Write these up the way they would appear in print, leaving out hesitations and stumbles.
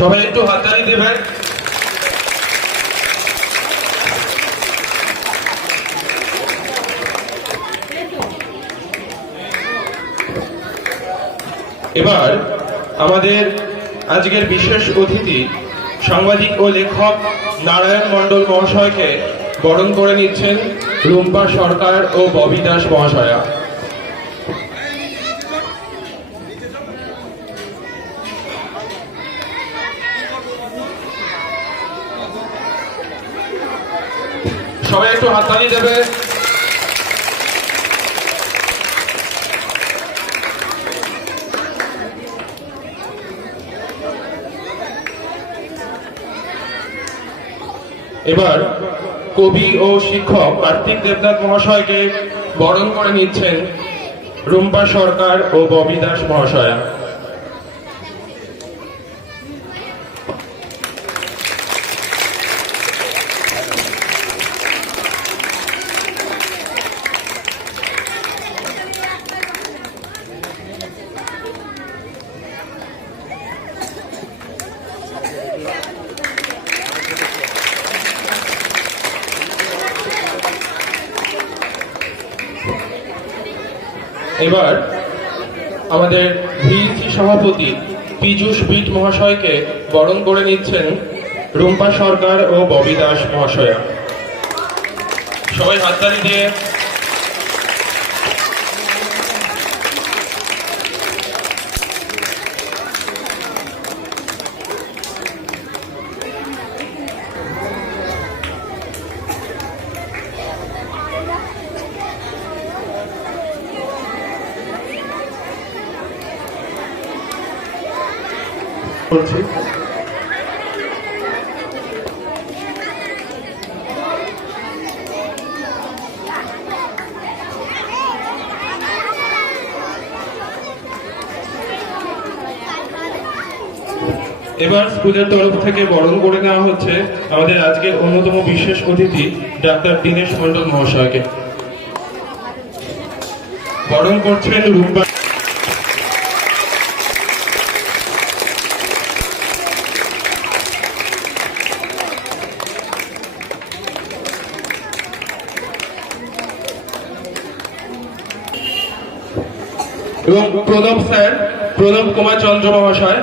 সবাই একটু হাততালি দেবেন। এবার আমাদের আজকের বিশেষ অতিথি সাংবাদিক ও লেখক নারায়ণ মণ্ডল মহাশয়কে বরণ করে নিচ্ছেন রুম্পা সরকার ও ববি দাস মহাশয়া। সবাই একটু হাততালি দেবে। এবার কবি ও শিক্ষক কার্তিক দেবনাথ মহাশয়কে বরণ করে নিচ্ছেন রুম্পা সরকার ও ববি দাস মহাশয়া। এবার আমাদের ভিএসি সভাপতি পীযূষ বিট মহাশয়কে বরণ করে নিচ্ছেন রুম্পা সরকার ও ববি দাস মহাশয়া। সবাই হাততালি দিয়ে বলছি। এবার স্কুলের তরফ থেকে বরণ করে নেওয়া হচ্ছে আমাদের আজকের অন্যতম বিশেষ অতিথি ডাক্তার দীনেশ মণ্ডল মহাশয়কে। বরণ করছেন রুম্পা এবং প্রণব স্যার, প্রণব কুমার চন্দ্র মহাশয়,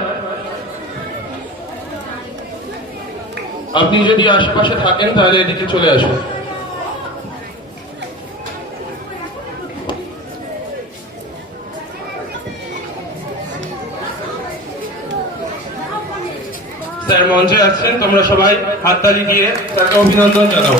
আপনি যদি আশেপাশে থাকেন তাহলে এদিকে চলে আসুন। স্যার মঞ্চে আসছেন, তোমরা সবাই হাততালি দিয়ে তাকে অভিনন্দন জানাও।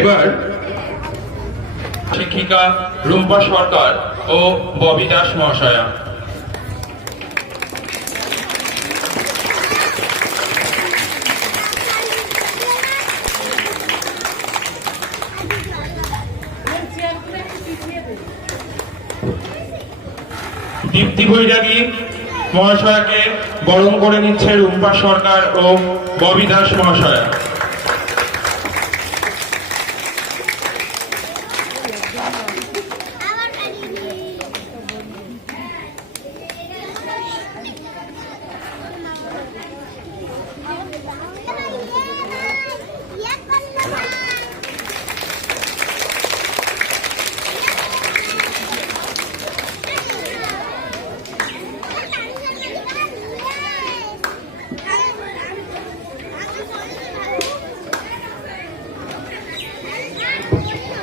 এবার শিক্ষিকা রুম্পা সরকার ও ববি দাস মহাশয়া। দীপ্তি বৈরাগী মহাশয়কে বরণ করে নিচ্ছে রুম্পা সরকার ও ববি দাস মহাশয়া।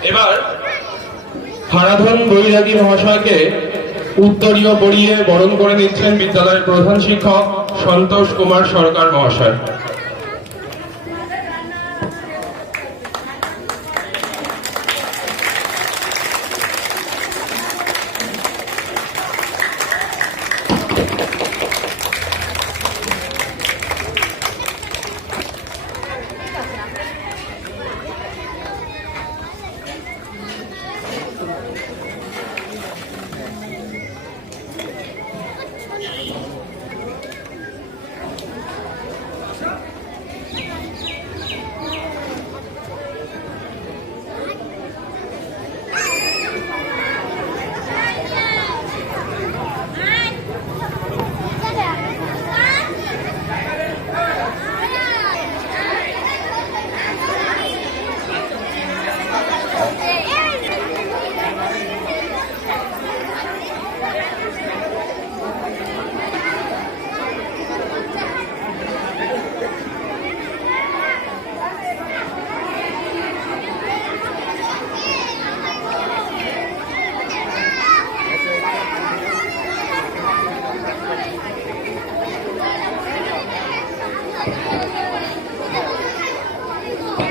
এবার হারাধন বৈরাগী মহাশয়কে উত্তরীয় পরিয়ে বরণ করে নিচ্ছেন বিদ্যালয়ের প্রধান শিক্ষক সন্তোষ কুমার সরকার মহাশয়।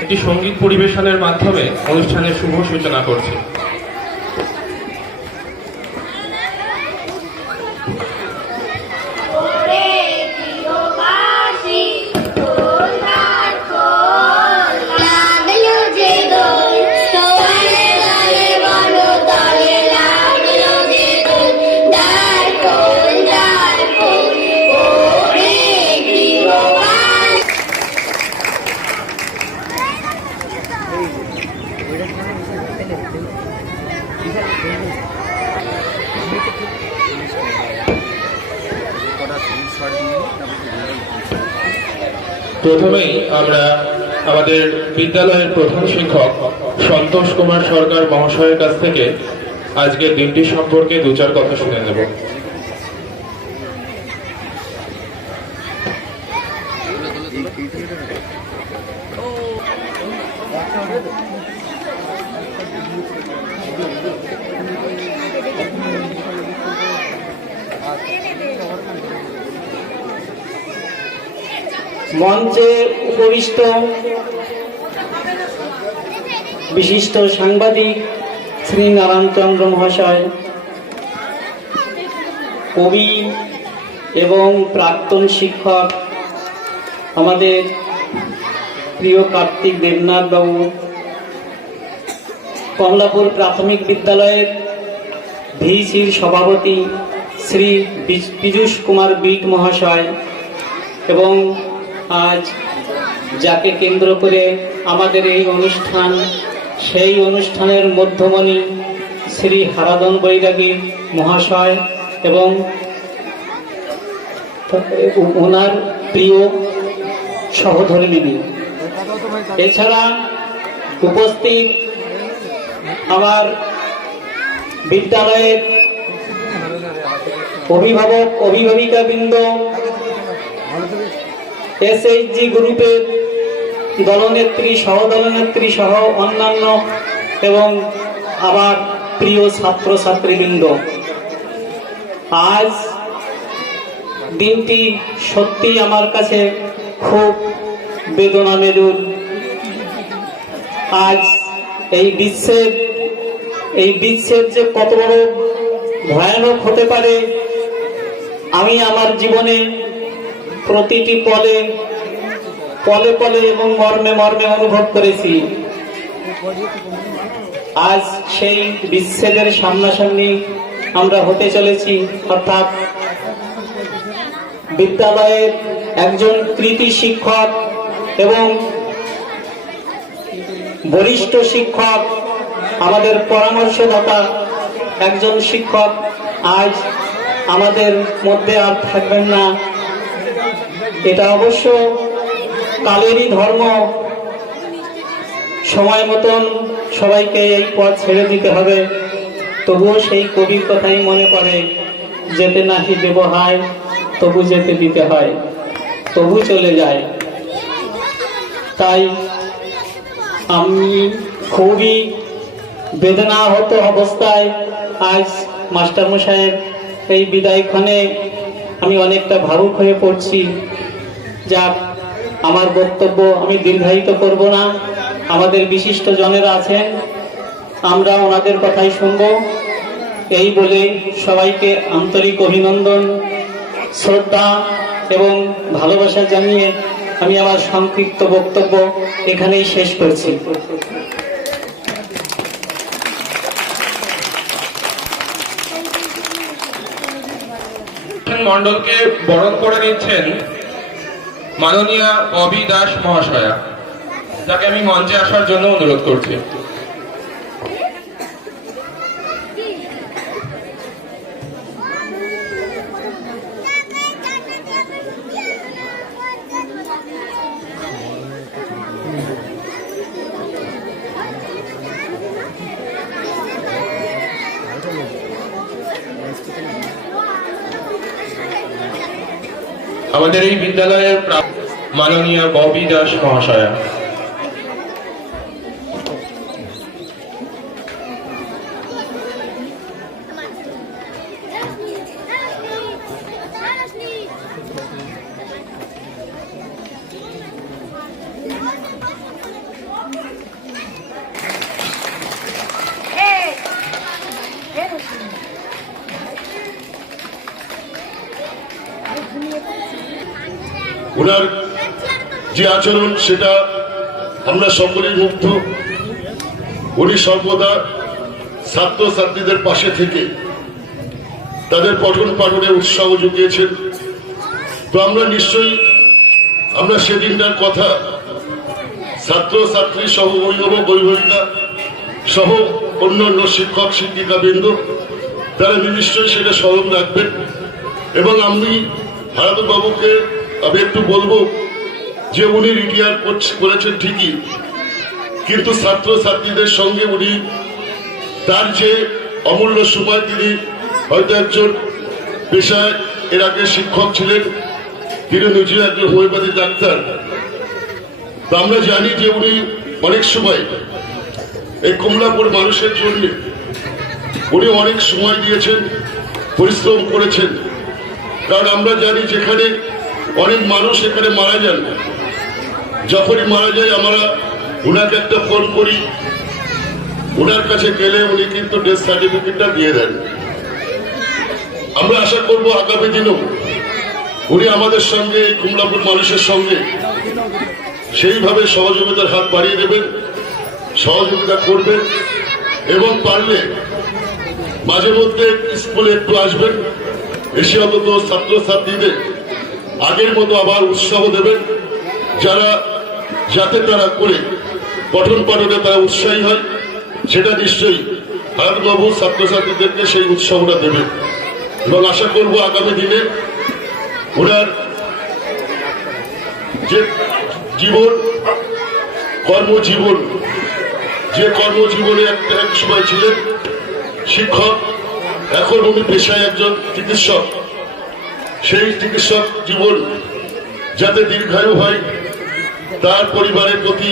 একটি সঙ্গীত পরিবেশনের মাধ্যমে অনুষ্ঠানের শুভ সূচনা করছি। প্রথমেই আমরা আমাদের বিদ্যালয়ের প্রধান শিক্ষক সন্তোষ কুমার সরকার মহাশয়ের কাছ থেকে আজকের দিনটি সম্পর্কে দু চার কথা শুনে নেব। মঞ্চে উপবিষ্ট বিশিষ্ট সাংবাদিক শ্রী নারায়ণচন্দ্র মহাশয়, কবি এবং প্রাক্তন শিক্ষক আমাদের প্রিয় কার্তিক দেবনাথ বাবু, কমলাপুর প্রাথমিক বিদ্যালয়ের ভিসির সভাপতি শ্রী পীযূষ কুমার বিট মহাশয় এবং আজ যাকে কেন্দ্র করে আমাদের এই অনুষ্ঠান, সেই অনুষ্ঠানের মধ্যমণি শ্রী হারাধন বৈরাগী মহাশয় এবং ওনার প্রিয় সহধর্মিনী, এছাড়া উপস্থিত আমার বিদ্যালয়ের অভিভাবক অভিভাবিকাবৃন্দ, এসএইচজি গ্রুপের দলনেত্রী সহদলনেত্রী সহ অন্যান্য এবং আমার প্রিয় ছাত্রছাত্রীবৃন্দ, আজ দিনটি সত্যি আমার কাছে খুব বেদনা মেলুর। আজ এই বিচ্ছেদ যে কত বড় ভয়ানক হতে পারে আমি আমার জীবনে প্রতিটি পলে পলে এবং মর্মে মর্মে অনুভব করেছি। আজ সেই বিচ্ছেদের সামনাসামনি আমরা হতে চলেছি, অর্থাৎ বিদ্যালয়ের একজন কৃতি শিক্ষক এবং বরিষ্ঠ শিক্ষক, আমাদের পরামর্শদাতা একজন শিক্ষক আজ আমাদের মধ্যে আর থাকবেন না। এটা অবশ্য কালেরই ধর্ম, সময় মতন সবাইকে এই পথ ছেড়ে দিতে হবে। তবুও সেই কবির কথাই মনে পড়ে, যেতে নাহি দেব হায় তবু যেতে দিতে হয়, তবু চলে যায়। তাই আমি খুবই বেদনাহত অবস্থায় আজ মাস্টারমশাইয়ের এই বিদায়ক্ষণে আমি অনেকটা ভাবুক হয়ে পড়ছি। যাক, আমার বক্তব্য আমি দীর্ঘায়িত করব না। আমাদের বিশিষ্ট জনেরা আছেন, আমরা ওনাদের কথাই শুনব। এই বলে সবাইকে আন্তরিক অভিনন্দন, শ্রদ্ধা এবং ভালোবাসা জানিয়ে আমি আমার সংক্ষিপ্ত বক্তব্য এখানেই শেষ করছি। মণ্ডলকে বরণ করে নিচ্ছেন মাননীয়া ববি দাস মহাশয়া, যাকে আমি মঞ্চে আসার জন্য অনুরোধ করছি। আমাদের এই বিদ্যালয়ের মাননীয়া ববি দাস মহাশয়া। ওনার যে আচরণ সেটা আমরা সকলেই মুগ্ধ। উনি সর্বদা ছাত্রছাত্রীদের পাশে থেকে তাদের পঠন পাঠনে উৎসাহ জুগিয়েছেন। তো আমরা নিশ্চয়ই আমরা সেদিনটার কথা ছাত্রছাত্রী সহ অভিভাবক অভিভাবিকা সহ অন্যান্য শিক্ষক শিক্ষিকা বৃন্দ তারা নিশ্চয়ই সেটা স্মরণ রাখবেন। এবং আমি ভারতবাবুকে আমি একটু বলবো যে উনি রিটায়ার করেছেন ঠিকই, কিন্তু ছাত্রছাত্রীদের সঙ্গে উনি তার যে অমূল্য সময় তিনি হয়তো একজন পেশায় এর আগে শিক্ষক ছিলেন, তিনি নিজে একজন হোমিওপ্যাথি ডাক্তার। তো আমরা জানি যে উনি অনেক সময় এই কমলাপুর মানুষের জন্য উনি অনেক সময় দিয়েছেন, পরিশ্রম করেছেন। কারণ আমরা জানি যেখানে অনেক মানুষ এখানে মারা যান, যখনই মারা যায় আমরা ওনাকে একটা ফোন করি, ওনার কাছে গেলে উনি কিন্তু ডেথ সার্টিফিকেটটা দিয়ে দেন। আমরা আশা করব আগামী দিনেও উনি আমাদের সঙ্গে কমলাপুর মানুষের সঙ্গে সেইভাবে সহযোগিতার হাত বাড়িয়ে দেবেন, সহযোগিতা করবেন এবং পারলে মাঝে মধ্যে স্কুলে একটু আসবেন, এসে অন্তত ছাত্রছাত্রীদের আগের মতো আবার উৎসাহ দেবেন, যাতে তারা করে পঠন পাঠনে তারা উৎসাহী হয়। সেটা নিশ্চয়ই ভারতবাবু ছাত্রছাত্রীদেরকে সেই উৎসাহটা দেবেন এবং আশা করব আগামী দিনে ওনার যে জীবন কর্মজীবন, যে কর্মজীবনে এক সময় ছিলেন শিক্ষক, এখন উনি পেশায় একজন চিকিৎসক, সেই চিকিৎসক জীবন যাতে দীর্ঘায়ু হয় তার পরিবারের প্রতি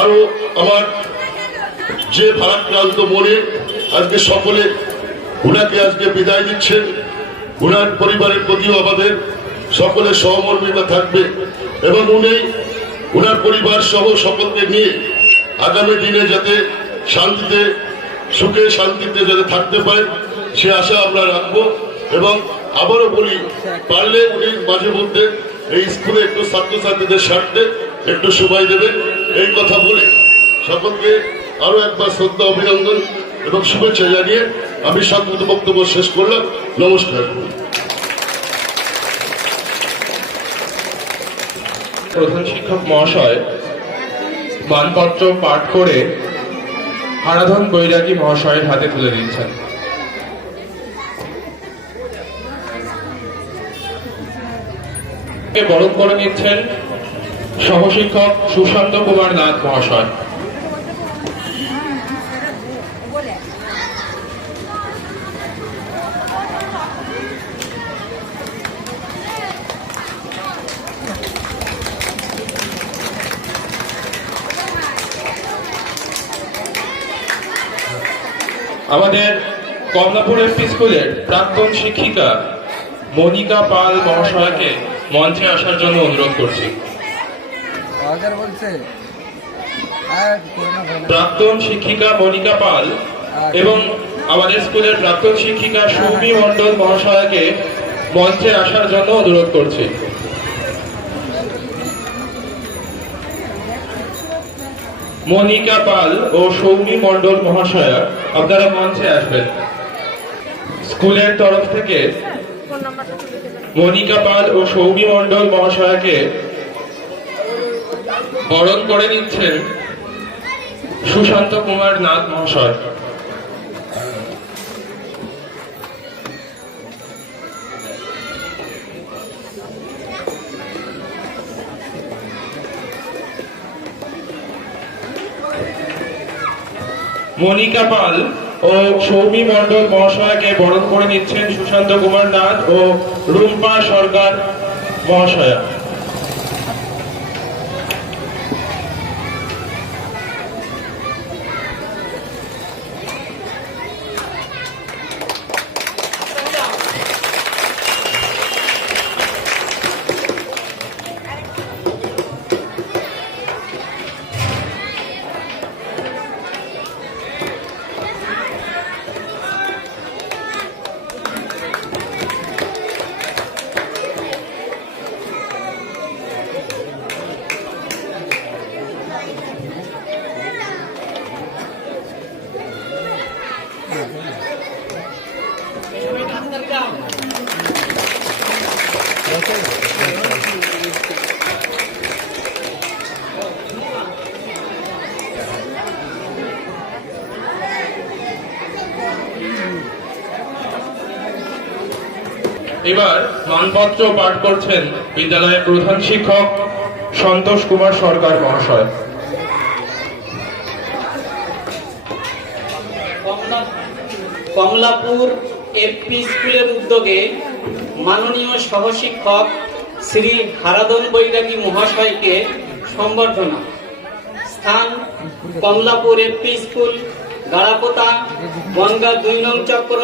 আরো আমার যে ভারাক্রান্ত মনে আজকে সকলে ওনাকে আজকে বিদায় দিচ্ছেন, ওনার পরিবারের প্রতিও আমাদের সকলের সহমর্মিতা থাকবে এবং উনি ওনার পরিবার সহ সকলকে নিয়ে আগামী দিনে যাতে শান্তিতে সুখে শান্তিতে যাতে থাকতে পারে সে আশা আমরা রাখবো। এবং আবারও বলি, পারলে উনি মাঝে মধ্যে এই স্কুলে একটু ছাত্রছাত্রীদের স্বার্থে একটু সময় দেবেন, এই কথা বলে সকলকে আরো একবার শ্রদ্ধা অভিনন্দন এবং শুভেচ্ছা জানিয়ে আমি সংক্ষিপ্ত বক্তব্য শেষ করলাম। নমস্কার। প্রধান শিক্ষক মহাশয় মানপত্র পাঠ করে আরাধন বৈরাগী মহাশয়ের হাতে তুলে দিচ্ছেন। বরণ করে নিচ্ছেন সহশিক্ষক সুশান্ত কুমার নাথ মহাশয়। আমাদের কমলাপুর এমপি স্কুলের প্রাক্তন শিক্ষিকা মনিকা পাল মহাশয়কে মঞ্চে আসার জন্য অনুরোধ করছি। প্রাক্তন শিক্ষিকা মনিকা পাল এবং আমাদের স্কুলের প্রাক্তন শিক্ষিকা সৌমি মণ্ডল মহাশয়কে মঞ্চে আসার জন্য অনুরোধ করছি। মনিকা পাল ও সৌমি মণ্ডল মহাশয়া আপনারা মঞ্চে আসবেন। স্কুলের তরফ থেকে মনিকা পাল ও সৌমি মণ্ডল মহাশয়াকে বরণ করে নিচ্ছেন সুশান্ত কুমার নাথ মহাশয়। মনিকা পাল ও সৌমি মণ্ডল মহাশয়কে বরণ করে নিচ্ছেন সুশান্ত কুমার নাথ ও রুম্পা সরকার মহাশয়া। মানপত্র পাঠ করছেন বিদ্যালয়ের প্রধান শিক্ষক সন্তোষ কুমার সরকার মহাশয়। কমলাপুর এপি স্কুলের উদ্যোগে মাননীয় সহশিক্ষক শ্রী হারাধন বৈরাগী মহাশয়কে সম্বর্ধনা। স্থান কমলাপুর এপি স্কুল, গাড়াপোতা, বনগাঁ 2 নং চক্র,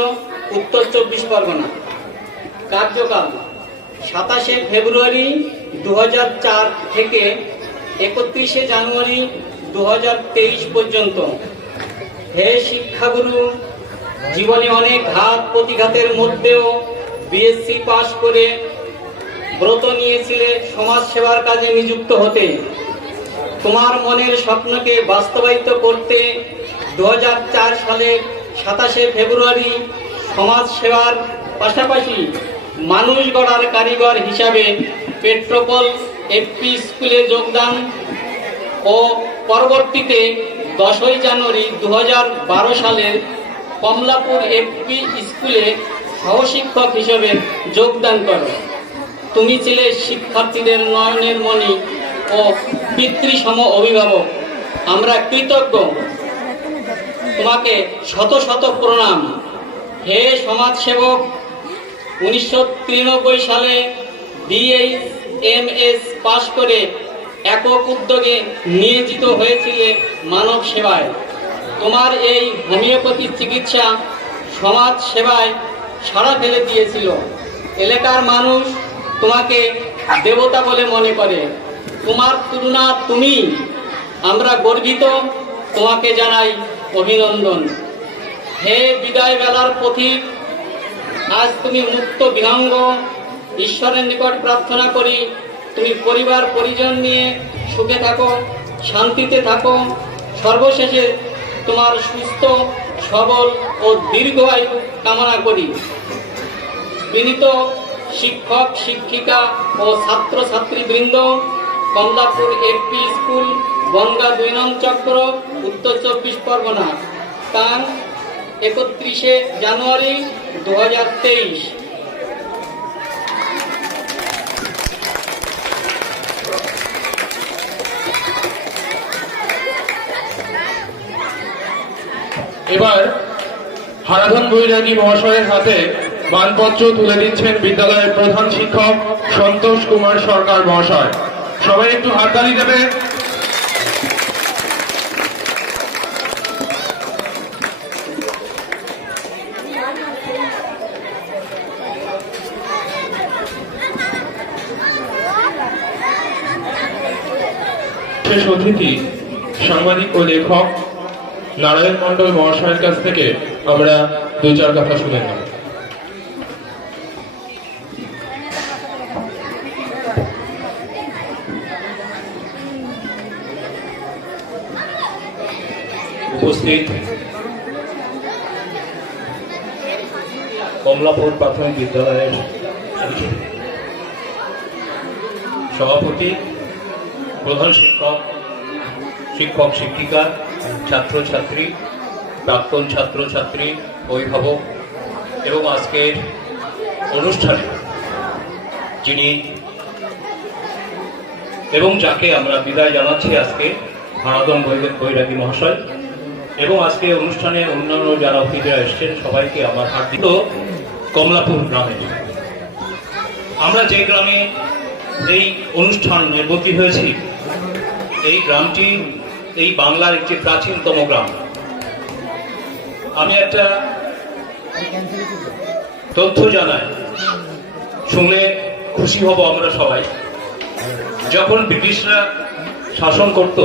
উত্তর 24 পরগনা। কার্যকাল 27শে ফেব্রুয়ারি 2004 থেকে 31শে জানুয়ারি 2023 পর্যন্ত। হে শিক্ষাগুরু, জীবনে অনেক ঘাত প্রতিঘাতের মধ্যেও বিএসসি পাশ করে ব্রত নিয়েছিলে সমাজ সেবার কাজে নিযুক্ত হতে। তোমার মনের স্বপ্নকে বাস্তবায়িত করতে 2004 সালের 27শে ফেব্রুয়ারি সমাজ সেবার পাশাপাশি মানুষ গড়ার কারিগর হিসাবে পেট্রোপল এপি স্কুলে যোগদান ও পরবর্তীতে 10ই জানুয়ারি 2012 সালের কমলাপুর এপি স্কুলে সহশিক্ষক হিসেবে যোগদান করো। তুমি ছিলে শিক্ষার্থীদের নয়নের মণি ও পিতৃসম অভিভাবক। আমরা কৃতজ্ঞ। তোমাকে শত শত প্রণাম। হে সমাজসেবক, 1993 সালে BAMS পাশ করে একক উদ্যোগে নিয়োজিত হয়েছিলে মানব সেবায়। তোমার এই হোমিওপ্যাথি চিকিৎসা সমাজ সেবায় সাড়া ফেলে দিয়েছিল। এলাকার মানুষ তোমাকে দেবতা বলে মনে করে। তোমার তুলনা তুমি। আমরা গর্বিত। তোমাকে জানাই অভিনন্দন। হে বিদায় বেলার পথিক, আজ তুমি মুক্ত বিহঙ্গ। ঈশ্বরের নিকট প্রার্থনা করি তুমি পরিবার পরিজন নিয়ে সুখে থাকো, শান্তিতে থাকো। সর্বশেষে তোমার সুস্থ সবল ও দীর্ঘ আয়ু কামনা করি। বিনীত শিক্ষক শিক্ষিকা ও ছাত্র ছাত্রীবৃন্দ, কমলাপুর এপি স্কুল, বনগাঁ 2 নং চক্র, উত্তর 24 পরগনা। স্থান 31শে জানুয়ারি 2023। এবার হারাধন বৈরাগী মহাশয়ের হাতে মানপত্র তুলে দিচ্ছেন বিদ্যালয়ের প্রধান শিক্ষক সন্তোষ কুমার সরকার মহাশয়। সবাই একটু হাততালি দেবে। শেষ অতিথি সাংবাদিক ও লেখক নারায়ণ মণ্ডল মহাশয়ের কাছ থেকে আমরা 2-4 কথা শুনে নেব। উপস্থিত কমলাপুর প্রাথমিক বিদ্যালয়ের সভাপতি, প্রধান শিক্ষক, শিক্ষক শিক্ষিকা, ছাত্রছাত্রী, প্রাক্তন ছাত্রছাত্রী, অভিভাবক এবং আজকের অনুষ্ঠানে যিনি এবং যাকে আমরা বিদায় জানাচ্ছি আজকে, হারাধন বৈরাগী মহাশয়, এবং আজকে অনুষ্ঠানে অন্যান্য যারা অতিথিরা এসছেন সবাইকে আমার হার্দিক। কমলাপুর গ্রামে, আমরা যে গ্রামে এই অনুষ্ঠান নির্বর্তী হয়েছি, এই গ্রামটি এই বাংলার একটি প্রাচীনতম গ্রাম। আমি একটা তথ্য জানাই, শুনলে খুশি হব আমরা সবাই। যখন ব্রিটিশরা শাসন করত,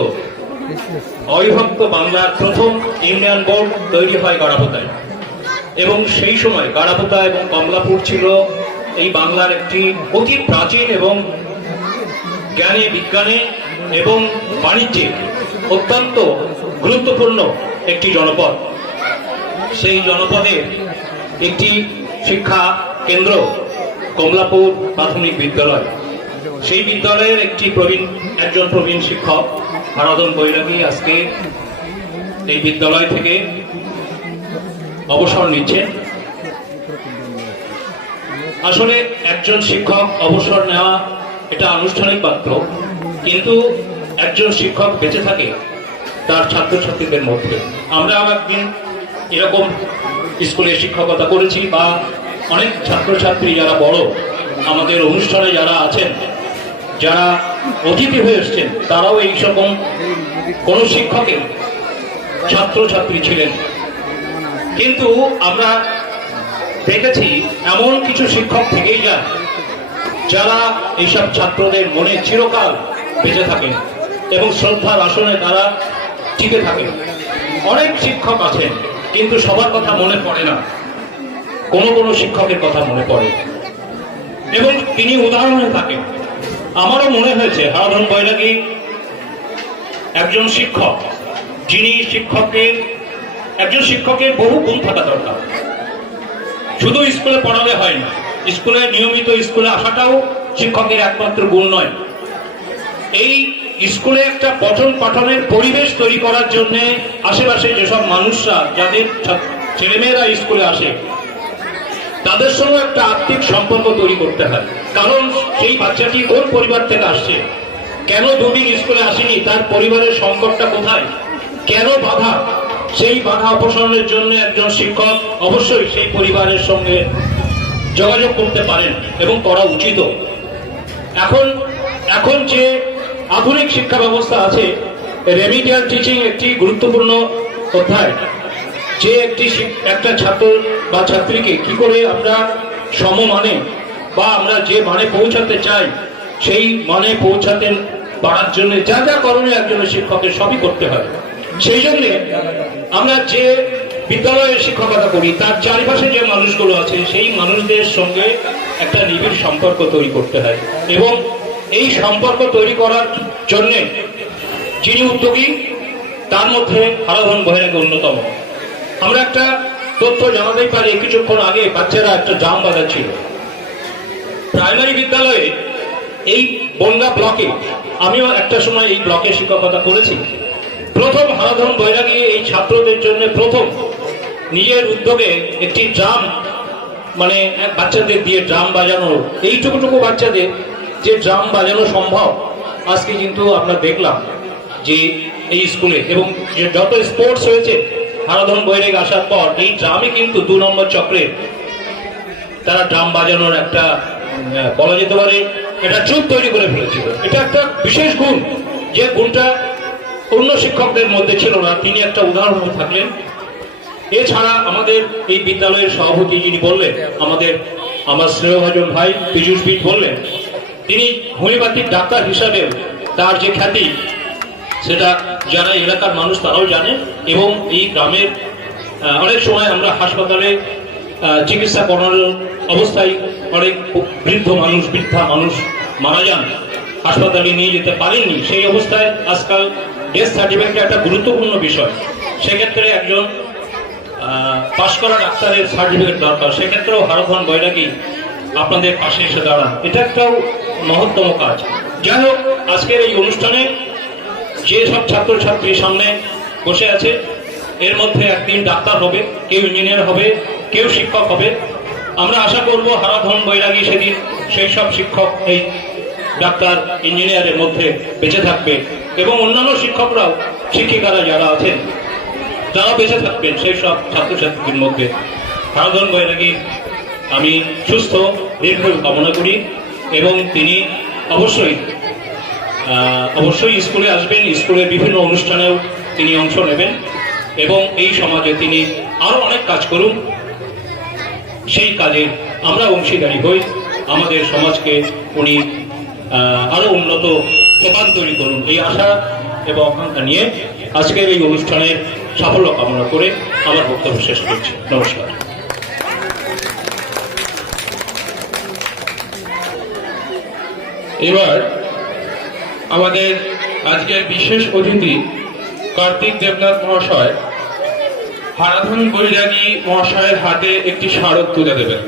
অবিভক্ত বাংলার প্রথম ইউনিয়ন বোর্ড তৈরি হয় গাড়াপোতায়, এবং সেই সময় গাড়াপোতা এবং কমলাপুর ছিল এই বাংলার একটি অতি প্রাচীন এবং জ্ঞানে বিজ্ঞানে এবং বাণিজ্যে অত্যন্ত গুরুত্বপূর্ণ একটি জনপদ। সেই জনপদের একটি শিক্ষা কেন্দ্র কমলাপুর প্রাথমিক বিদ্যালয়। সেই বিদ্যালয়ের একজন প্রবীণ শিক্ষক হারাধন বৈরাগী আজকে এই বিদ্যালয় থেকে অবসর নিচ্ছেন। আসলে একজন শিক্ষক অবসর নেওয়া এটা আনুষ্ঠানিক মাত্র, কিন্তু একজন শিক্ষক বেঁচে থাকে তার ছাত্রছাত্রীদের মধ্যে। আমরা একদিন এরকম স্কুলে শিক্ষকতা করেছি, বা অনেক ছাত্রছাত্রী যারা বড় আমাদের অনুষ্ঠানে যারা আছেন, যারা অতিথি হয়ে এসছেন, তারাও এই রকম কোন শিক্ষকের ছাত্রছাত্রী ছিলেন। কিন্তু আমরা দেখেছি এমন কিছু শিক্ষক থেকেই যান যারা এইসব ছাত্রদের মনে চিরকাল বেঁচে থাকেন এবং শ্রদ্ধার আসনে তারা টিকে থাকেন। অনেক শিক্ষক আছেন কিন্তু সবার কথা মনে পড়ে না, কোনো কোনো শিক্ষকের কথা মনে পড়ে এবং তিনি উদাহরণ হয়ে থাকেন। আমারও মনে হয়েছে হারাধন বৈরাগী একজন শিক্ষক, যিনি একজন শিক্ষকের বহু গুণ থাকা দরকার। শুধু স্কুলে পড়ালে হয় না, স্কুলে নিয়মিত স্কুলে আসাটাও শিক্ষকের একমাত্র গুণ নয়। এই স্কুলে একটা পঠন পাঠনের পরিবেশ তৈরি করার জন্য আশেপাশে যেসব মানুষরা, যাদের ছেলেমেয়েরা স্কুলে আসে, তাদের সঙ্গে একটা আত্মিক সম্পর্ক তৈরি করতে হয়। কারণ সেই বাচ্চাটি কোন পরিবার থেকে আসছে, কেন দুদিন স্কুলে আসেনি, তার পরিবারের সংকটটা কোথায়, কেন বাধা, সেই বাধা অপসারণের জন্য একজন শিক্ষক অবশ্যই সেই পরিবারের সঙ্গে যোগাযোগ করতে পারেন এবং করা উচিত। এখন যে আধুনিক শিক্ষা ব্যবস্থা আছে, রেমিডিয়াল টিচিং একটি গুরুত্বপূর্ণ অধ্যায়, যে একটা ছাত্র বা ছাত্রীকে কি করে আমরা সমমানে বা আমরা যে মানে পৌঁছাতে চাই সেই মানে পৌঁছাতে পারার জন্য যা যা করণীয় একজন শিক্ষকের সবই করতে হয়। সেই জন্য আমরা যে বিদ্যালয়ে শিক্ষকতা করি তার চারিপাশে যে মানুষগুলো আছে সেই মানুষদের সঙ্গে একটা নিবিড় সম্পর্ক তৈরি করতে হয় এবং এই সম্পর্ক তৈরি করার জন্য যিনি উদ্যোগী তার মধ্যে হারাধন বৈরাগী অন্যতম। আমরা একটা তথ্য জানাতেই পারি, কিছুক্ষণ আগে বাচ্চারা একটা ড্রাম বাজাচ্ছিল প্রাইমারি বিদ্যালয়ে। এই বনগা ব্লকে, আমিও একটা সময় এই ব্লকে শিক্ষকতা করেছি। প্রথম হারাধন বৈরাগী এই ছাত্রদের জন্য প্রথম নিজের উদ্যোগে একটি ড্রাম, মানে বাচ্চাদের দিয়ে ড্রাম বাজানো, এইটুকুটুকু বাচ্চাদের যে ড্রাম বাজানো সম্ভব, আজকে কিন্তু আমরা দেখলাম যে এই স্কুলে এবং যে যত স্পোর্টস হয়েছে হারাধন বৈরাগী আসার পর এই ড্রামে কিন্তু 2 নম্বর চক্রে তারা ড্রাম বাজানোর একটা বলা যেতে পারে এটা চুপ তৈরি করে ফেলেছিল। এটা একটা বিশেষ গুণ, যে গুণটা অন্য শিক্ষকদের মধ্যে ছিল না, তিনি একটা উদাহরণ হয়ে থাকলেন। এছাড়া আমাদের এই বিদ্যালয়ের সভাপতি যিনি বললেন, আমার স্নেহভাজন ভাই পীযূষ বিট বললেন, তিনি হোমিওপ্যাথিক ডাক্তার হিসাবে তার যে খ্যাতি সেটা যারা এলাকার মানুষ তারাও জানে এবং এই গ্রামের অনেক সময় আমরা হাসপাতালে চিকিৎসা করানোর অবস্থায় অনেক বৃদ্ধা মানুষ মারা যান, হাসপাতালে নিয়ে যেতে পারেননি। সেই অবস্থায় আজকাল ডেথ সার্টিফিকেট একটা গুরুত্বপূর্ণ বিষয়, সেক্ষেত্রে একজন পাশ করা ডাক্তারের সার্টিফিকেট দরকার। সেক্ষেত্রেও হারাধন বৈরাগী আপনাদের পাশে এসে দাঁড়ান, এটা একটাও মহত্তম কাজ। যাই হোক, আজকের এই অনুষ্ঠানে যে সব ছাত্রছাত্রীর সামনে বসে আছে এর মধ্যে একদিন ডাক্তার হবে, কেউ ইঞ্জিনিয়ার হবে, কেউ শিক্ষক হবে। আমরা আশা করব হারাধন বৈরাগী সেদিন সেই সব শিক্ষক, এই ডাক্তার ইঞ্জিনিয়ারের মধ্যে বেঁচে থাকবে এবং অন্যান্য শিক্ষকরাও, শিক্ষিকারা যারা আছেন তারা বেঁচে থাকবেন সেই সব ছাত্রছাত্রীদের মধ্যে। হারাধন বৈরাগীর আমি সুস্থ দীর্ঘায়ু কামনা করি এবং তিনি অবশ্যই স্কুলে আসবেন, স্কুলের বিভিন্ন অনুষ্ঠানেও তিনি অংশ নেবেন এবং এই সমাজে তিনি আরো অনেক কাজ করুন, সেই কাজে আমরা অংশীদারি হই। আমাদের সমাজকে উনি আরো উন্নত সোপান তৈরি করুন, এই আশা এবং আকাঙ্ক্ষা নিয়ে আজকের এই অনুষ্ঠানের সাফল্য কামনা করে আমার বক্তব্য শেষ করছি। নমস্কার। এবার আমাদের আজকের বিশেষ অতিথি কার্তিক দেবনাথ মহাশয় হারাধন বৈরাগী মহাশয়ের হাতে একটি স্মারক তুলে দেবেন।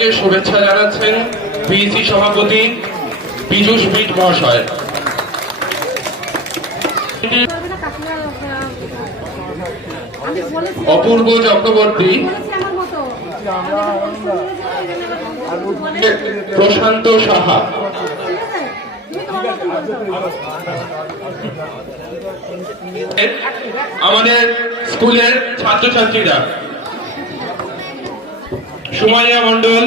সবাইকে শুভেচ্ছা জানাচ্ছেন পিইসি সভাপতি পীযূষ বিট মহাশয়। অপূর্ব চক্রবর্তী, প্রশান্ত সাহা, আমাদের স্কুলের ছাত্রছাত্রীরা সুমাইয়া মণ্ডল,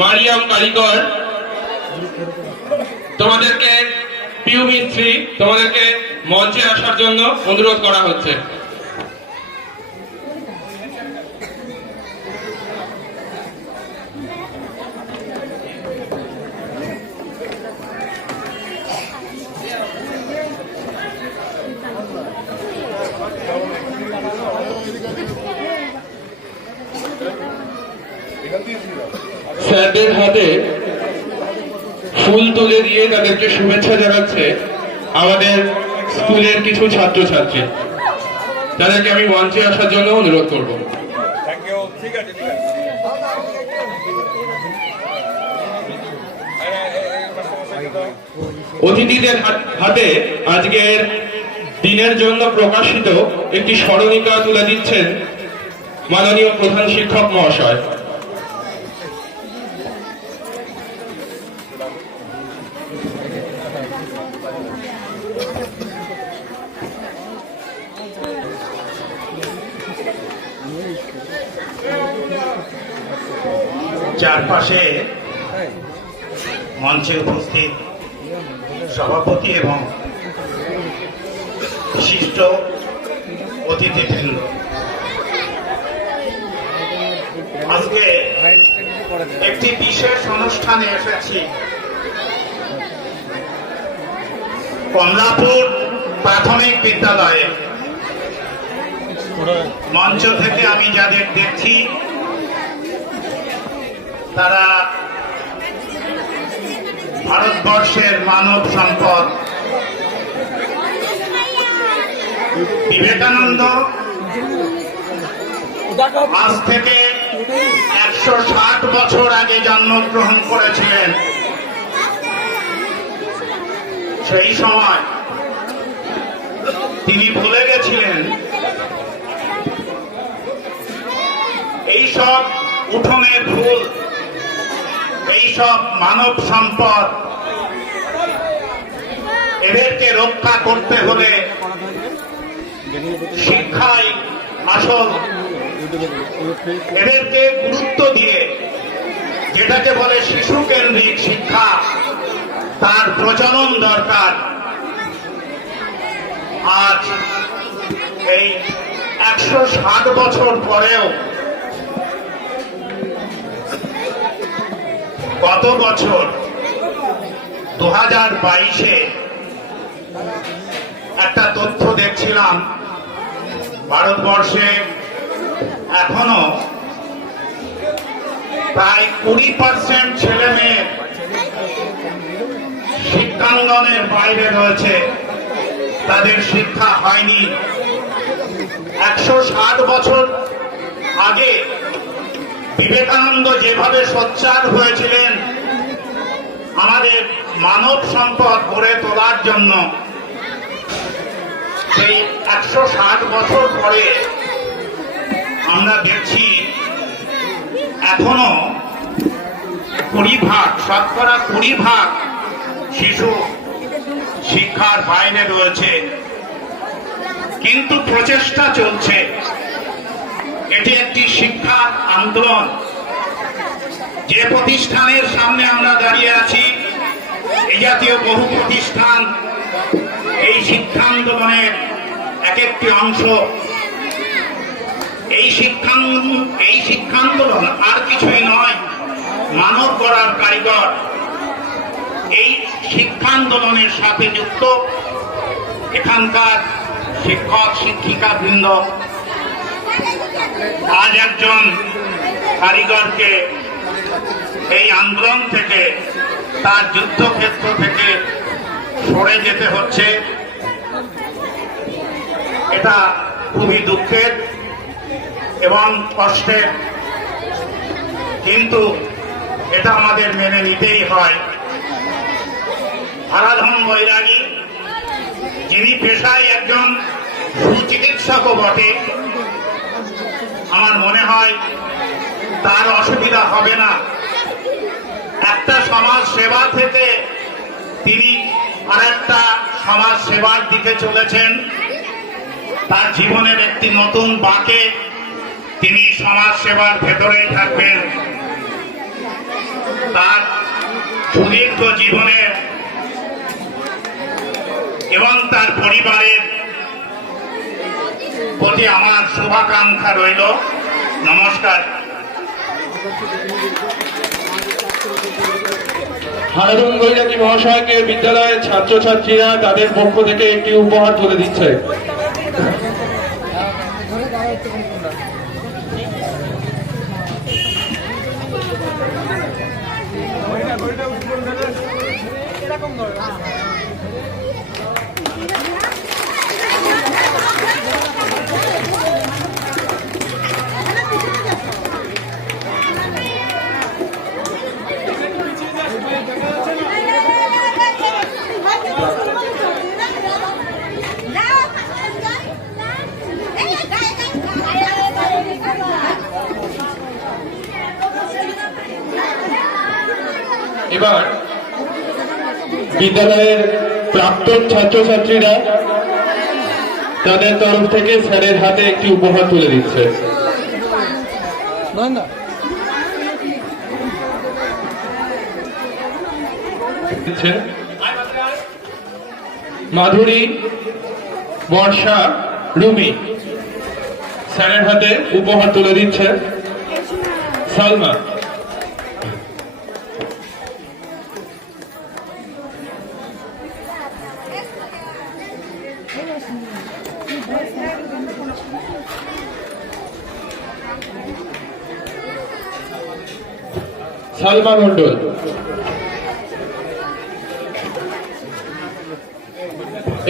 মারিয়াম কারিগর, তোমাদেরকে পিউ মিস্ত্রি, তোমাদেরকে মঞ্চে আসার জন্য অনুরোধ করা হচ্ছে। স্যারদের হাতে ফুল তুলে দিয়ে তাদেরকে শুভেচ্ছা জানাচ্ছে আমাদের স্কুলের কিছু ছাত্রছাত্রী, তাদেরকে আমি মঞ্চে আসার জন্য অনুরোধ করব। অতিথিদের হাতে আজকের দিনের জন্য প্রকাশিত একটি স্মরণিকা তুলে দিচ্ছেন মাননীয় প্রধান শিক্ষক মহাশয়। চারপাশে মঞ্চে উপস্থিত সভাপতি এবং বিশিষ্ট অতিথিবৃন্দ, আজকে একটি বিশেষ অনুষ্ঠানে এসেছি। কমলাপুর প্রাথমিক বিদ্যালয়ে মঞ্চ থেকে আমি যাদের দেখছি তারা ভারতবর্ষের মানব সম্পদ। বিবেকানন্দ আজ থেকে 160 বছর আগে জন্মগ্রহণ করেছিলেন। সেই সময় তিনি ভুলে গেছিলেন এইসব উঠোনের ফুল, এইসব মানব সম্পদ, এদেরকে রক্ষা করতে হলে শিক্ষাই আসল। এদেরকে গুরুত্ব দিয়ে, যেটাকে বলে শিশু কেন্দ্রিক শিক্ষা, তার প্রচলন দরকার। আজ এই 160 বছর পরেও গত বছর 2022-এ একটা তথ্য দেখছিলাম, ভারতবর্ষে এখনো প্রায় 20% ছেলে মেয়ে শিক্ষাঙ্গনের বাইরে রয়েছে, তাদের শিক্ষা হয়নি। 160 বছর আগে বিবেকানন্দ যেভাবে সোচ্চার হয়েছিলেন আমাদের মানব সম্পদ গড়ে তোলার জন্য, সেই 160 বছর পরে আমরা দেখছি এখনো 20% শতকরা 20% শিশু শিক্ষার বাইরে রয়েছে। কিন্তু প্রচেষ্টা চলছে। এটি একটি শিক্ষা আন্দোলন। যে প্রতিষ্ঠানের সামনে আমরা দাঁড়িয়ে আছি, এই জাতীয় বহু প্রতিষ্ঠান এই শিক্ষা আন্দোলনের এক একটি অংশ। এই শিক্ষা আন্দোলন আর কিছুই নয়, মানব গড়ার কারিগর। এই শিক্ষা আন্দোলনের সাথে যুক্ত এখানকার শিক্ষক শিক্ষিকা বৃন্দ। আজ একজন কারিগরকে এই আন্দোলন থেকে, তার যুদ্ধক্ষেত্র থেকে সরে যেতে হচ্ছে। এটা খুবই দুঃখের এবং কষ্টের। কিন্তু এটা আমাদের মেনে নিতেই হয়। হারাধন বৈরাগী, যিনি পেশায় একজন সুচিকিৎসকও বটে, আমার মনে হয় তার অসুবিধা হবে না। একটা সমাজ সেবা থেকে তিনি আরেকটা সমাজ সেবার দিকে চলেছেন। তার জীবনের একটি নতুন বাঁকে তিনি সমাজ সেবার ভেতরেই থাকবেন। তার সুদীর্ঘ জীবনের এবং তার পরিবারের প্রতি আমার শুভাকাঙ্ক্ষা রইল। নমস্কার। হারাধন বৈরাগী মহাশয়কে বিদ্যালয়ের ছাত্রছাত্রীরা তাদের পক্ষ থেকে একটি উপহার তুলে দিচ্ছে। এবার বিদ্যালয়ের প্রাক্তন ছাত্রছাত্রীরা তাদের তরফ থেকে স্যারের হাতে একটি উপহার তুলে দিচ্ছে। মাধুরী, বর্ষা, রুমি স্যারের হাতে উপহার তুলে দিচ্ছে। সালমা, সালমা মন্ডল,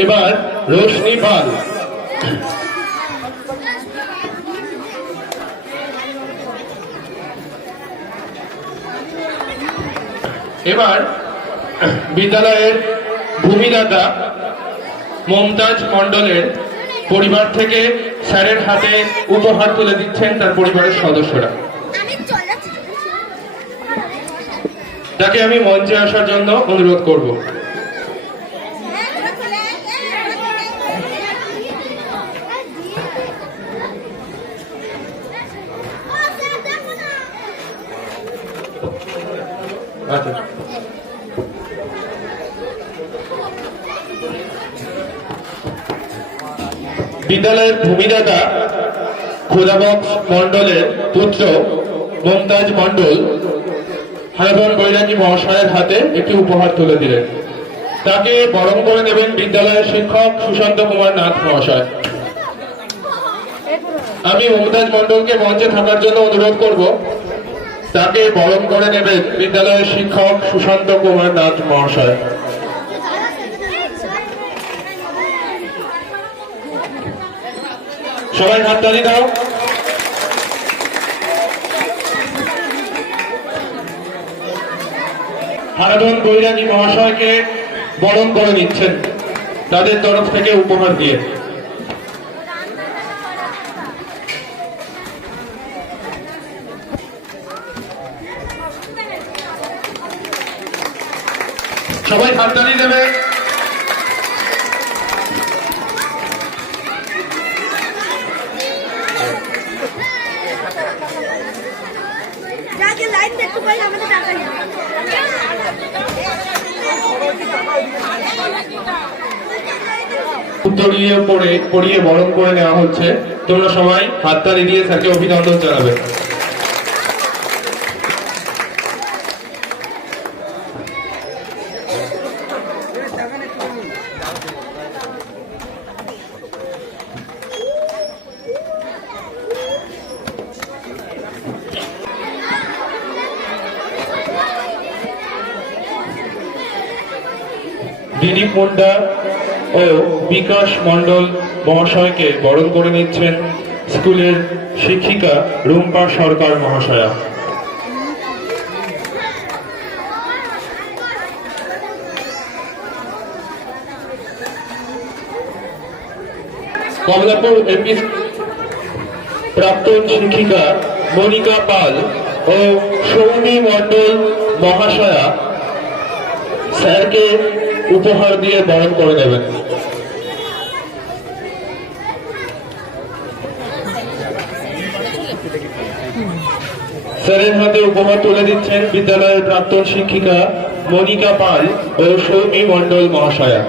এবার রোশনি পাল, এবার বিদ্যালয়ের ভূমিদাতা মমতাজ মন্ডলের পরিবার থেকে স্যারের হাতে উপহার তুলে দিচ্ছেন তার পরিবারের সদস্যরা। তাকে আমি মঞ্চে আসার জন্য অনুরোধ করব। আচ্ছা, বিদ্যালয়ের ভূমিদাতা খোদাবক্স মন্ডলের পুত্র মমতাজ মন্ডল হারাধন বৈরাগী মহাশয়ের হাতে একটি উপহার তুলে দিলেন। তাকে বরণ করে নেবেন বিদ্যালয়ের শিক্ষক সুশান্ত কুমার নাথ মহাশয়। আমি মমতাজ মন্ডলকে মঞ্চে থাকার জন্য অনুরোধ করব। তাকে বরণ করে নেবেন বিদ্যালয়ের শিক্ষক সুশান্ত কুমার নাথ মহাশয়। সবাই হাততালি দাও। হারাধন বৈরাগী মহাশয়কে বরণ করে নিচ্ছেন তাদের তরফ থেকে উপহার দিয়ে। সবাই হাততালি দেবে। লাইন দেখতে পাই আমাদের টাকা নেই। উত্তরীয় পড়িয়ে বরণ করে নেওয়া হচ্ছে। তোমরা সবাই হাততালি দিয়ে স্যারকে অভিনন্দন জানাবে। দিলীপ মুন্ডা ও বিকাশ মন্ডল মহাশয়কে বরণ করে নিচ্ছেন স্কুলের শিক্ষিকা রুম্পা সরকার মহাশয়া। কমলাপুর এমপি প্রাক্তন শিক্ষিকা মনিকা পাল ও সৌমি মণ্ডল মহাশয়া স্যারকে উপহার দিয়ে বরণ করে নেবেন। স্যারের হাতে উপহার তুলে দিচ্ছেন বিদ্যালয়ের প্রাক্তন শিক্ষিকা মনিকা পাল ও সৌমি মণ্ডল মহাশয়া।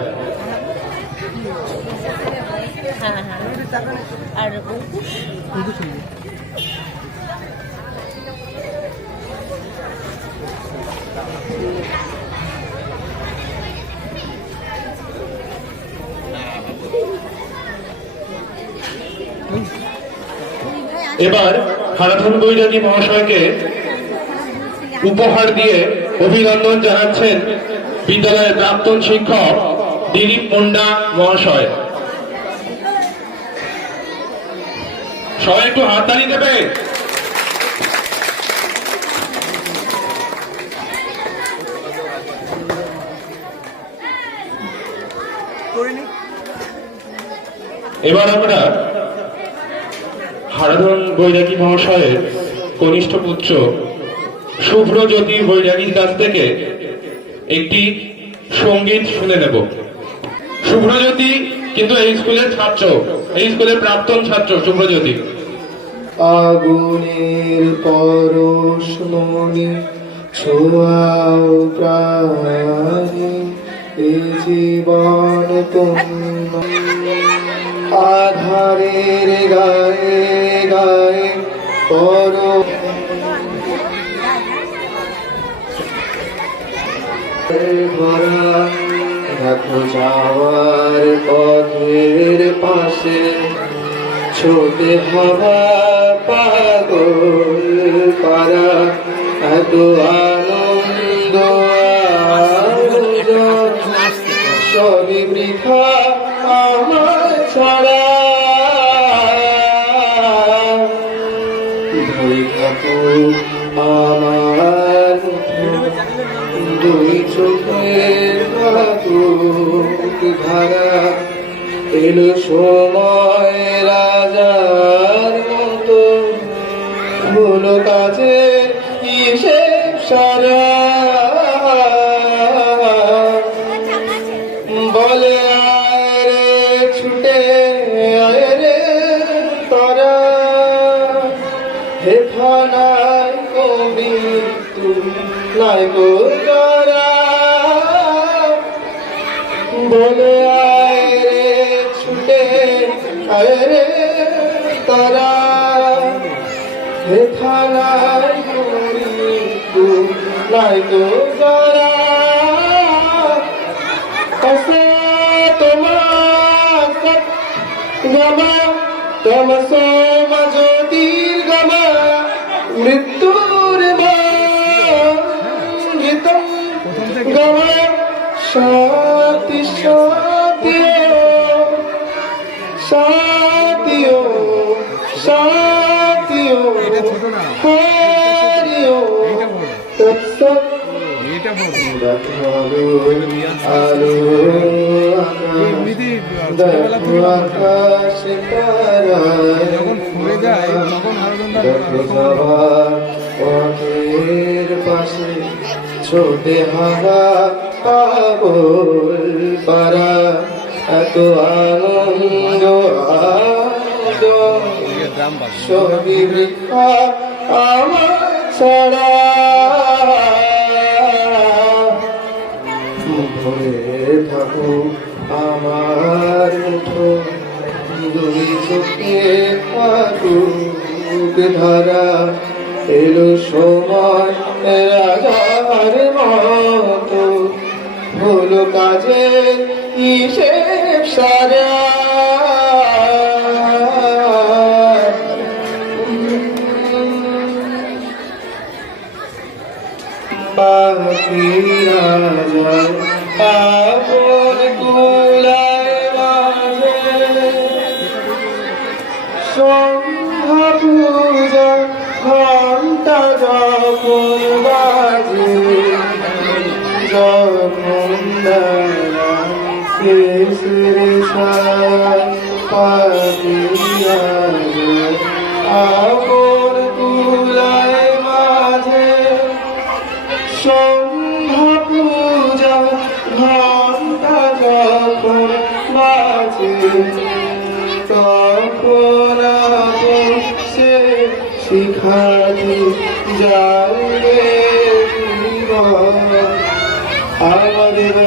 এবার হারাধন বৈরাগী মহাশয়কে উপহার দিয়ে অভিনন্দন জানাচ্ছেন বিদ্যালয়ের প্রাক্তন শিক্ষক দিলীপ মুন্ডা মহাশয়। সবাই একটু হাততালি দেবে। এবার আমরা হারাধন বৈরাগী মহাশয়ের কনিষ্ঠ পুত্র শুভ্রজ্যোতি বৈরাগীর কাছ থেকে একটি সঙ্গীত শুনে নেব। শুভ্রজ্যোতি কিন্তু এই স্কুলের ছাত্র, এই স্কুলের প্রাক্তন ছাত্র শুভ্রজ্যোতি। আগুনের পরশ মনে ছোঁয়াও প্রাণে এ জীবন পূর্ণ আধারের গায়ে গায়ে পর ভরা দেখো যাওয়ার পথের পাশে ছোটে হওয়া পাগল পারা এত আনন্দ সবই বৃথা আমার ছাড়া ধরে থাকো আমার দুই চোখের ধারা এলো সময় রাজার মতো হলো কাজে হিসেব সারা বলে আয় রে ছুটে আয় রে তারা হে থানায় কবি তুমি নাই গো তারা বলে আয় রে ছুটে আয় রে তারা হে থানায় কবি তুমি নাই গো তারা কসে তোমার গমা তমসো মজোতির গমা মৃত্যুর গীতম গমা শান্তি শান্তিও শান্তিও হরিও তৎসৎ আলো আকাশ পথের পাশে ছোটে হারা পাগল পারা এত আনন্দ সবই বৃথা আমার ছাড়া ভরে থাকো আমার মুঠো দুই চোখে থাকুক ধারা এলো সময় রাজার মতো হলো কাজে হিসেব সারা পাখিরা যায় আপন কুলায় মাঝে সন্ধ্যা পূজা ঘন্টা যখন বাজে যখন শেষের পাতিয়া যায় আপন কুলায় মাঝে সন্ধ্যা পূজা ঘন্টা যখন বাজে তখন সে শিখাতে যাবে আমাদের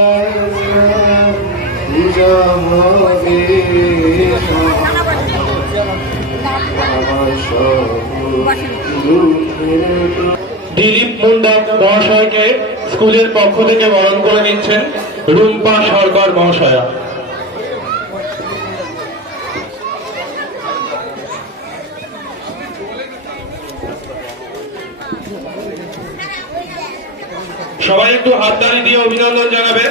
পূজা হবে আমার সব দুঃখের দিলীপ মুন্ডা মহাশয়কে স্কুলের পক্ষ থেকে বরণ করে নিচ্ছেন রুম্পা সরকার মহাশয়া। সবাই একটু হাততালি দিয়ে অভিনন্দন জানাবে।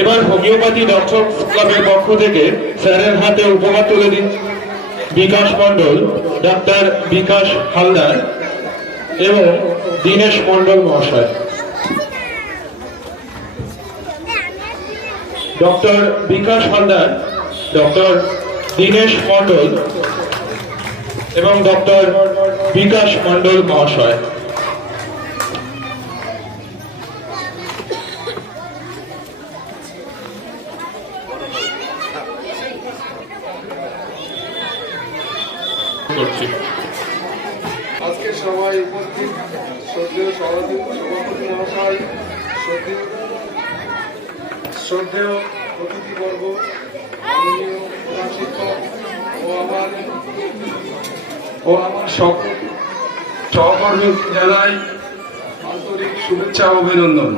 এবার হোমিওপ্যাথি ডক্টর ক্লাবের পক্ষ থেকে স্যারের হাতে উপহার তুলে দিন বিকাশ মণ্ডল, ডাক্তার বিকাশ হালদার এবং দীনেশ মণ্ডল মহাশয়। ডক্টর বিকাশ হালদার, ডক্টর দীনেশ মণ্ডল এবং ডক্টর বিকাশ মণ্ডল মহাশয়। আজকের সভায় উপস্থিত শ্রদ্ধেয় সভাপতি মহাশয়, শ্রদ্ধেয় অতিথিবর্গ, মাননীয় প্রধান শিক্ষক ও আমার সহকর্মী জানাই আন্তরিক শুভেচ্ছা ও অভিনন্দন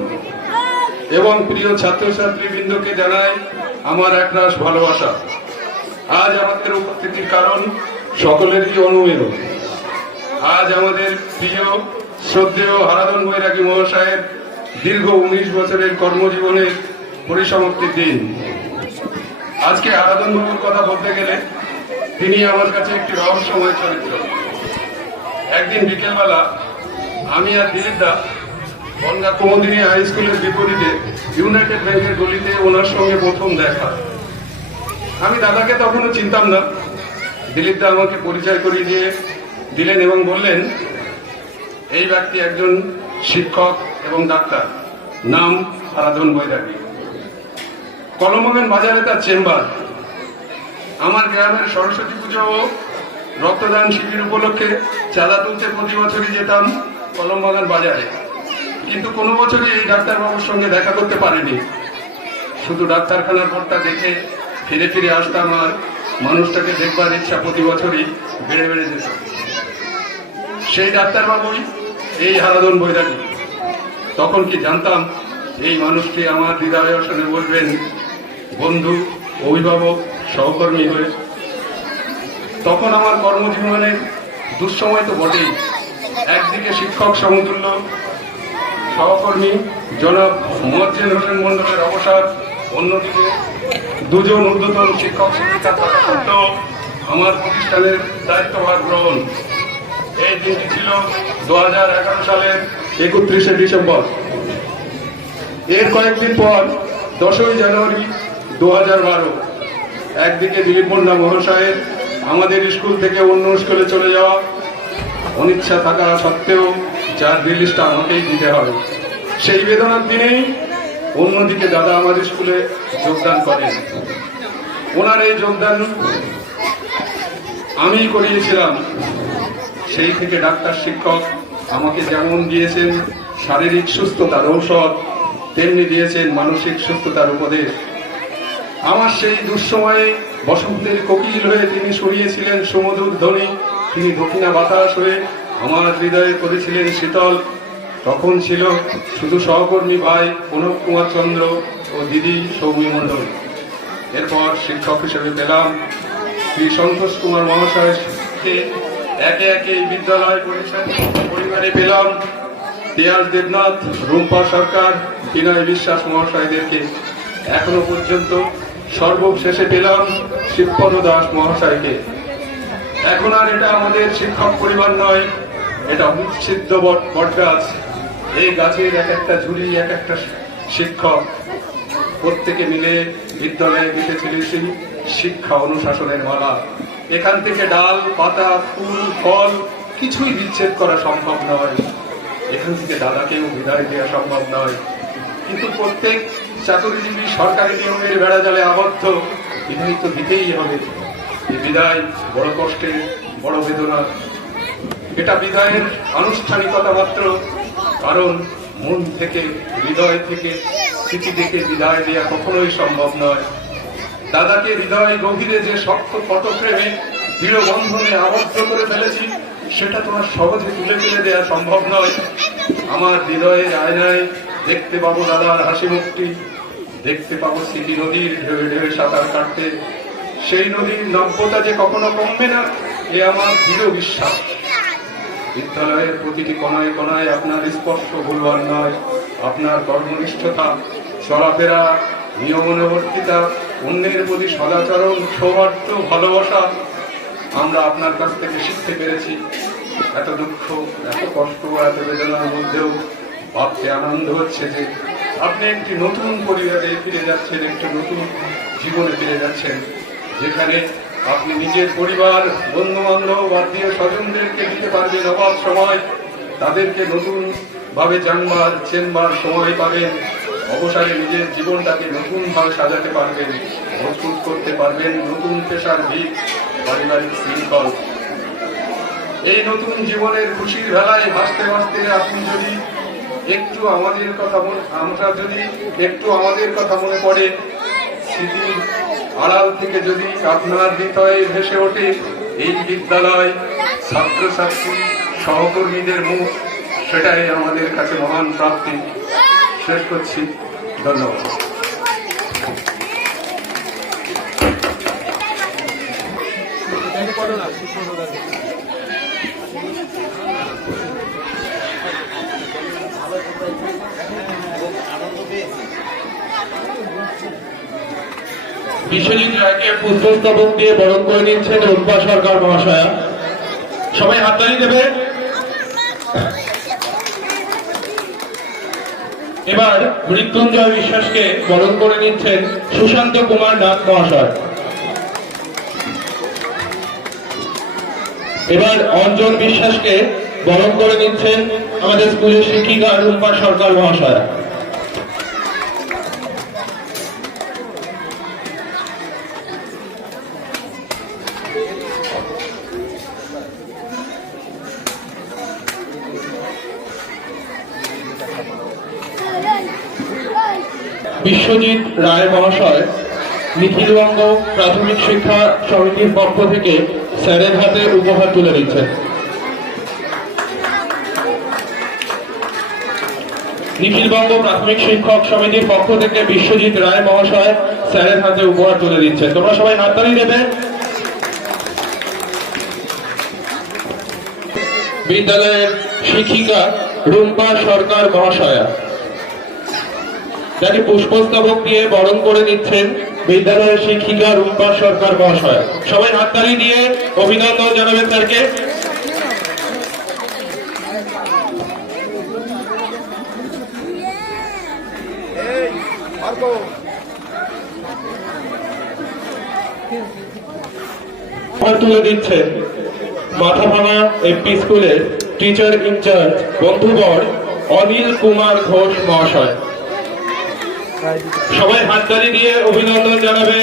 এবং প্রিয় ছাত্রছাত্রীবৃন্দকে জানাই আমার একরাশ ভালোবাসা। আজ আমাদের উপস্থিতির কারণ সকলেরই অনুমেয়। আজ আমাদের প্রিয় শ্রদ্ধেয় হারাধন বৈরাগী মহাশয়ের দীর্ঘ 19 বছরের কর্মজীবনের পরিসমাপ্তির দিন। আজকে হারাধন বাবুর কথা বলতে গেলে তিনি আমার কাছে একটি রহস্যময় চরিত্র। একদিন বিকেলবেলা আমি আর দিলীপদা বনগা কুমুদিনী হাই স্কুলের বিপরীতে ইউনাইটেড ব্যাংকের গলিতে ওনার সঙ্গে প্রথম দেখা। আমি দাদাকে তখনও চিনতাম না। দিলীপদা আমাকে পরিচয় করিয়ে দিয়ে দিলেন এবং বললেন, এই ব্যক্তি একজন শিক্ষক এবং ডাক্তার, নাম হারাধন বৈরাগী। কলমবাগান বাজারে তার চেম্বার। আমার গ্রামের সরস্বতী পুজো ও রক্তদান শিবির উপলক্ষে চাঁদা তুলতে প্রতি বছরই যেতাম কলমবাগান বাজারে, কিন্তু কোনো বছরই এই ডাক্তারবাবুর সঙ্গে দেখা করতে পারিনি। শুধু ডাক্তারখানার পরটা দেখে ফিরে ফিরে আসতাম আর মানুষটাকে দেখবার ইচ্ছা প্রতি বছরই বেড়ে বেড়ে যেত। সেই ডাক্তারবাবুই এই হারাধন বৈরাগী। তখন কি জানতাম এই মানুষটি আমার হৃদয় আসনে বসবেন বন্ধু, অভিভাবক, সহকর্মী হয়ে। তখন আমার কর্মজীবনের দুঃসময় তো বটেই। একদিকে শিক্ষক সমতুল্য সহকর্মী জনাব মোয়াজ্জেম হোসেন মন্ডলের অবসর, অন্যদিকে দুজন ঊর্ধ্বতন শিক্ষক শিক্ষিকা থাকা সত্ত্বেও আমার প্রতিষ্ঠানের দায়িত্বভার গ্রহণ। এই দিনটি ছিল 2011 সালের 31শে ডিসেম্বর। এর কয়েকদিন পর 10ই জানুয়ারি 2012 একদিকে দিলীপ মুন্ডা মহাশয়ের আমাদের স্কুল থেকে অন্য স্কুলে চলে যাওয়া, অনিচ্ছা থাকা সত্ত্বেও যার রিলিজটা আমাকেই দিতে হবে। সেই বেদনার দিনেই অন্যদিকে দাদা আমার স্কুলে যোগদান করেন। ওনার এই যোগদান আমি করিয়েছিলাম। সেই থেকে ডাক্তার শিক্ষক আমাকে যেমন দিয়েছেন শারীরিক সুস্থতার ঔষধ, তেমনি দিয়েছেন মানসিক সুস্থতার উপদেশ। আমার সেই দুঃসময়ে বসন্তের কোকিল হয়ে তিনি শুনিয়েছিলেন সুমধুর ধ্বনি। তিনি দক্ষিণা বাতাস হয়ে আমার হৃদয়ে করেছিলেন শীতল। তখন ছিল শুধু সহকর্মী ভাই প্রণব কুমার চন্দ্র ও দিদি সৌমি মণ্ডল। এরপর শিক্ষক হিসেবে পেলাম শ্রী সন্তোষ কুমার মহাশয়কে। একে একে এই বিদ্যালয় পরিবারে পেলাম তিয়াস দেবনাথ, রুম্পা সরকার, বিনয় বিশ্বাস মহাশয়দেরকে। এখনো পর্যন্ত সর্বশেষে পেলাম শিবপদ দাস মহাশয়কে। এখন আর এটা আমাদের শিক্ষক পরিবার নয়, এটা বিচ্ছিন্ন বটগাছ। এই গাছের এক একটা ঝুলি এক একটা শিক্ষক। প্রত্যেকে মিলে বিদ্যালয়ে দিতেছিল শিক্ষা অনুশাসনের মালা। এখান থেকে ডাল, পাতা, ফুল, ফল কিছুই বিচ্ছেদ করা সম্ভব নয়। এখান থেকে দাদাকেও বিদায় দেওয়া সম্ভব নয়। কিন্তু প্রত্যেক চাকরিজীবী সরকারি নিয়মের বেড়া জালে আবদ্ধ, বিদায় তো দিতেই হবে। এই বিদায় বড় কষ্টের, বড় বেদনা। এটা বিদায়ের আনুষ্ঠানিকতা মাত্র, কারণ মন থেকে, হৃদয় থেকে স্মৃতি থেকে বিদায় দেওয়া কখনোই সম্ভব নয়। দাদাকে হৃদয় গভীরে যে শক্ত ফটোফ্রেমে দৃঢ় বন্ধনে আবদ্ধ করে ফেলেছি, সেটা তোমার সহজে তুলে ফেলে দেওয়া সম্ভব নয়। আমার হৃদয়ের আয়নায় দেখতে পাবো দাদার হাসি মুখটি, দেখতে পাবো স্মৃতি নদীর ঢেউে ঢেউে সাঁতার কাটতে। সেই নদীর নব্যতা যে কখনো কমবে না, এ আমার দৃঢ় বিশ্বাস। বিদ্যালয়ের প্রতিটি কোনায় কোনায় আপনার স্পর্শ ভুলবার নয়। আপনার কর্মনিষ্ঠতা, চলাফেরা, নিয়মানুবর্তিতা, অন্যের প্রতি সদাচরণ, সৌহার্দ্য, ভালোবাসা আমরা আপনার কাছ থেকে শিখতে পেরেছি। এত দুঃখ, এত কষ্ট, এত বেদনার মধ্যেও ভাবতে আনন্দ হচ্ছে যে আপনি একটি নতুন পরিবারে ফিরে যাচ্ছেন, একটি নতুন জীবনে ফিরে যাচ্ছেন, যেখানে আপনি নিজের পরিবার, বন্ধু বান্ধব, আত্মীয় স্বজনদেরকে দিতে পারবেন অবাধ সময়। তাদেরকে নতুন ভাবে জানবার, চেনবার সময় পাবেন। অবসরে নিজের জীবনটাকে নতুন ভাবে সাজাতে পারবেন, প্রস্তুত করতে পারবেন নতুন পেশার ভিত, পারিবারিক শৃঙ্খল। এই নতুন জীবনের খুশির বেলায় ভাসতে ভাসতে আপনি যদি একটু আমাদের কথা মনে পড়ে, স্মৃতির আড়াল থেকে যদি আপনার হৃদয়ে ভেসে ওঠে এই বিদ্যালয়, ছাত্রছাত্রী, সহকর্মীদের মুখ, সেটাই আমাদের কাছে মহান প্রাপ্তি। শেষ করছি, ধন্যবাদ। বিশ্বজিৎ রায়কে পুষ্পস্তবক দিয়ে বরণ করে নিচ্ছেন রূপা সরকার মহাশয়া। সবাই হাততালি দেবে। এবার মৃত্যুঞ্জয় বিশ্বাসকে বরণ করে নিচ্ছেন সুশান্ত কুমার নাথ মহাশয়। এবার অঞ্জন বিশ্বাসকে বরণ করে নিচ্ছেন আমাদের স্কুলের শিক্ষিকা রূপা সরকার মহাশয়া। বিশ্বজিৎ রায় মহাশয় নিখিলবঙ্গ প্রাথমিক শিক্ষা সমিতির পক্ষ থেকে স্যারের হাতে উপহার তুলে দিচ্ছেন। নিখিলবঙ্গ প্রাথমিক শিক্ষক সমিতির পক্ষ থেকে বিশ্বজিৎ রায় মহাশয় স্যারের হাতে উপহার তুলে দিচ্ছেন। তোমরা সবাই হাততালি দেবে। বিদ্যালয়ের শিক্ষিকা রুম্পা সরকার মহাশয়া, যাকে পুষ্পস্তবক দিয়ে বরণ করে নিচ্ছেন বিদ্যালয়ের শিক্ষিকা রুম্পা সরকার মহাশয়া। সবাই হাততালি দিয়ে অভিনন্দন জানাবেন স্যারকে। তুলে দিচ্ছেন মাথাভাঙা এমপি স্কুলের টিচার ইনচার্জ বন্ধুবর অনিল কুমার ঘোষ মহাশয়। সবাই হাততালি দিয়ে অভিনন্দন জানাবে।